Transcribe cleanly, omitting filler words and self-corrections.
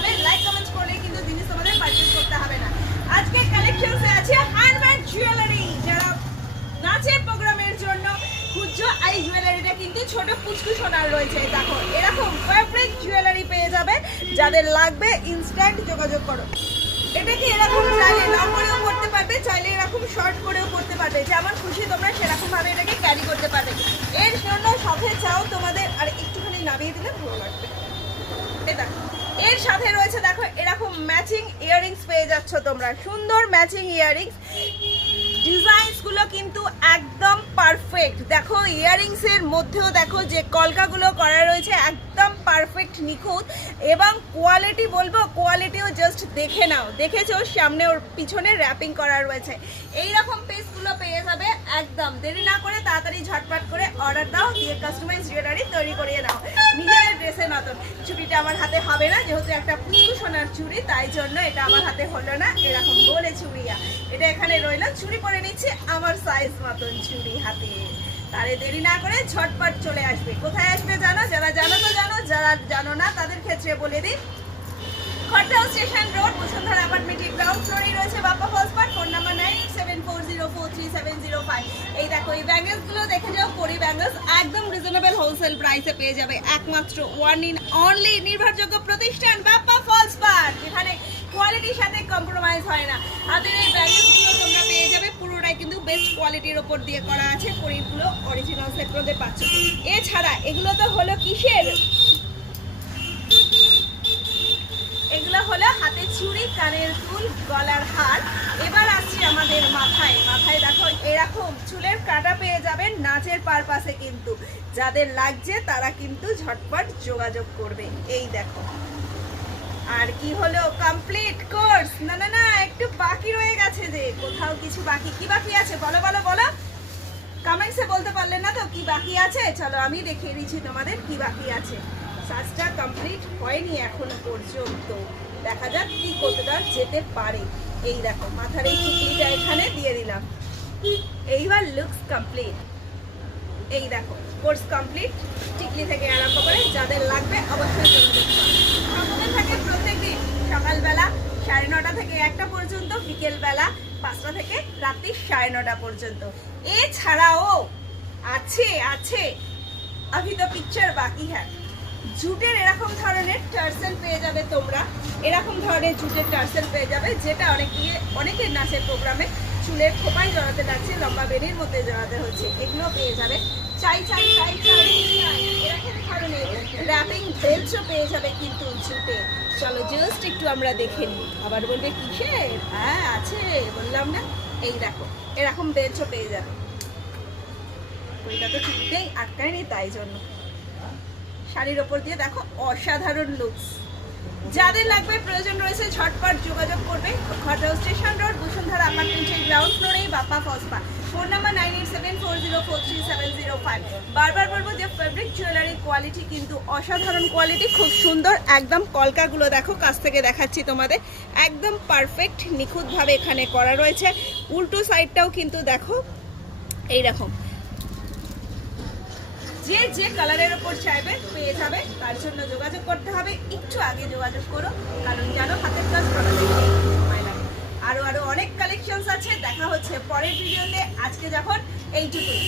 যাবে, like comments করলে কিন্তু জিনিস তোমাদের পারচেজ করতে হবে না। আজকে কালেকশনসে আছে হ্যান্ডমেড জুয়েলারি। যারা নাচের প্রোগ্রামের জন্য খুঁজছো, এই জুয়েলারিটা কিন্তু ছোট পুচকু সোনার রয়েছে। দেখো এরকম ফেব্রিক জুয়েলারি পেয়ে যাবে, যাদের লাগবে ইনস্ট্যান্ট যোগাযোগ করো। এটাকে এরকম চাইলে লং করেও করতে পারবে, চাইলে এরকম শর্ট করেও করতে পারবে, যেমন খুশি তোমরা সেরকম ভাবে এটাকে ক্যারি করতে পারবে। এর জন্য সাথে চাও তোমাদের আর একটুখানি নামিয়ে দিলে ভালো লাগবে। দেখো এর সাথে রয়েছে, দেখো এরকম ম্যাচিং ইয়াররিংস পেয়ে যাচ্ছ তোমরা, সুন্দর ম্যাচিং ইয়াররিংস। ডিজাইনস গুলো কিন্তু একদম পারফেক্ট। দেখো ইয়াররিংস এর মধ্যেও দেখো যে কলকাগুলো করা রয়েছে একদম পারফেক্ট নিখুঁত, এবং কোয়ালিটি বলবো কোয়ালিটিও জাস্ট দেখে নাও। দেখেছো সামনে ওর পিছনে র্যাপিং করা রয়েছে। এইরকম পিসগুলো পেয়ে যাবে একদম। দেরি না করে তাড়াতাড়ি ঝটপট করে অর্ডার দাও, দিয়ে কাস্টমাইজ জুয়েলারি তৈরি করিয়ে নাও নিজেদের ড্রেসের মতন। চুড়িটা আমার হাতে হবে না, যেহেতু একটা পুচকু সোনার চুড়ি, তাই জন্য এটা আমার হাতে হলো না। এরকম বলে চুড়িয়া এটা এখানে রইলো, চুড়ি পরে নিচ্ছি আমার সাইজ মতন চুড়ি হাতে। তারে দেরি না করে ঝটপট চলে আসবে। কোথায় আসবে জানো? যারা জানো তো জানো, যারা জানো না তাদের ক্ষেত্রে বলে দিই। খড়দহ স্টেশন রোড, বসুন্ধরা অ্যাপার্টমেন্টের গ্রাউন্ড ফ্লোরেই রয়েছে Bappa falls park. Phone number 9874043705। এই দেখো এই ব্যাঙ্গেলস গুলো দেখে যাও, পরি ব্যাঙ্গেলস একদম রিজনেবল হোলসেল প্রাইসে পেয়ে যাবে। একমাত্র ওয়ান ইন অনলি নির্ভরযোগ্য প্রতিষ্ঠান বাপ্পা ফলস পার্ক, যেখানে কোয়ালিটির সাথে কম্প্রোমাইজ হয় না। হাতের এই ব্যাঙ্গেলস গুলো তোমরা পেয়ে যাবে পুরোটাই কিন্তু বেস্ট কোয়ালিটির ওপর দিয়ে করা আছে। পরিগুলো অরিজিনাল সেট করে পাচ্ছ। এছাড়া এগুলো তো হলো কিসের, এগুলো হলো হাতে চুড়ি, কানের ফুল, গলার হার। এবার আসছি আমাদের মাথায়। মাথায় দেখো এরকম চুলের কাটা পেয়ে যাবেন নাচের পারপাসে, কিন্তু যাদের লাগছে তারা কিন্তু ঝটপট যোগাযোগ করবে। এই দেখো, আর কি হলো কমপ্লিট কোর্স। না না না, একটু বাকি রয়ে গেছে যে, কোথাও কিছু বাকি। কি বাকি আছে বলো বলো বলো, কমেন্টসে বলতে পারলে না তো কি বাকি আছে? চলো আমি দেখিয়ে দিচ্ছি তোমাদের কি বাকি আছে। সাজটা কমপ্লিট হয়নি এখনো পর্যন্ত, দেখা যাক কি কতটা যেতে পারে। এই দেখো মাথার এই টিকলিটা এখানে দিয়ে দিলাম, এইবার লুকস কমপ্লিট। এই দেখো কোর্স কমপ্লিট, টিকলি থেকে আরম্ভ করে যাদের লাগবে অবশ্যই যোগাযোগ করো। আমাদের থাকে প্রত্যেকদিন সকালবেলা 9:30 থেকে 1টা পর্যন্ত, বিকেলবেলা 5টা থেকে রাত্রি 9:30 পর্যন্ত। এছাড়াও আছে আছে अभी तो पिक्चर बाकी है, জুটের এরকম ধরনের টার্সেল পেয়ে যাবে তোমরা। এরকম ধরনের জুটের টার্সেল পেয়ে যাবে, যেটা অনেকের নাচের প্রোগ্রামে চুলের খোপায় জড়াতে লাগছে, লম্বা বেনির মধ্যে জড়াতে হচ্ছে, এগুলো পেয়ে যাবে। চাই চাই চাই চাই এরকম ধরনের র্যাপিং বেল্টও পেয়ে যাবে কিন্তু জুটে। চলো জাস্ট একটু আমরা দেখে নিই। আবার বলবে কিসের? হ্যাঁ আছে, বললাম না। এই দেখো এরকম বেল্টও পেয়ে যাবে। ওইটা তো ঠিকই আটকায়নি, তাই জন্য শাড়ির ওপর দিয়ে দেখো অসাধারণ লুকস। যাদের লাগবে প্রয়োজন রয়েছে ঝটপট যোগাযোগ করবে। খড়দহ স্টেশন রোড, বসুন্ধরা অ্যাপার্টমেন্টের গ্রাউন্ড ফ্লোরেই Bappa falls park. Phone number 9874043705। বারবার বলবো যে ফেব্রিক জুয়েলারি কোয়ালিটি কিন্তু অসাধারণ কোয়ালিটি, খুব সুন্দর। একদম কলকাগুলো দেখো, কাছ থেকে দেখাচ্ছি তোমাদের, একদম পারফেক্ট নিখুঁতভাবে এখানে করা রয়েছে। উল্টো সাইডটাও কিন্তু দেখো এইরকম। যে যে কালারের উপর চাইবে পেয়ে যাবে, তার জন্য যোগাযোগ করতে হবে। একটু আগে যোগাযোগ করো, কারণ জানো হাতের কাজ করা সময় লাগে। আরো আরো অনেক কালেকশনস আছে, দেখা হচ্ছে পরের ভিডিওতে। আজকে যখন এইটুকুই।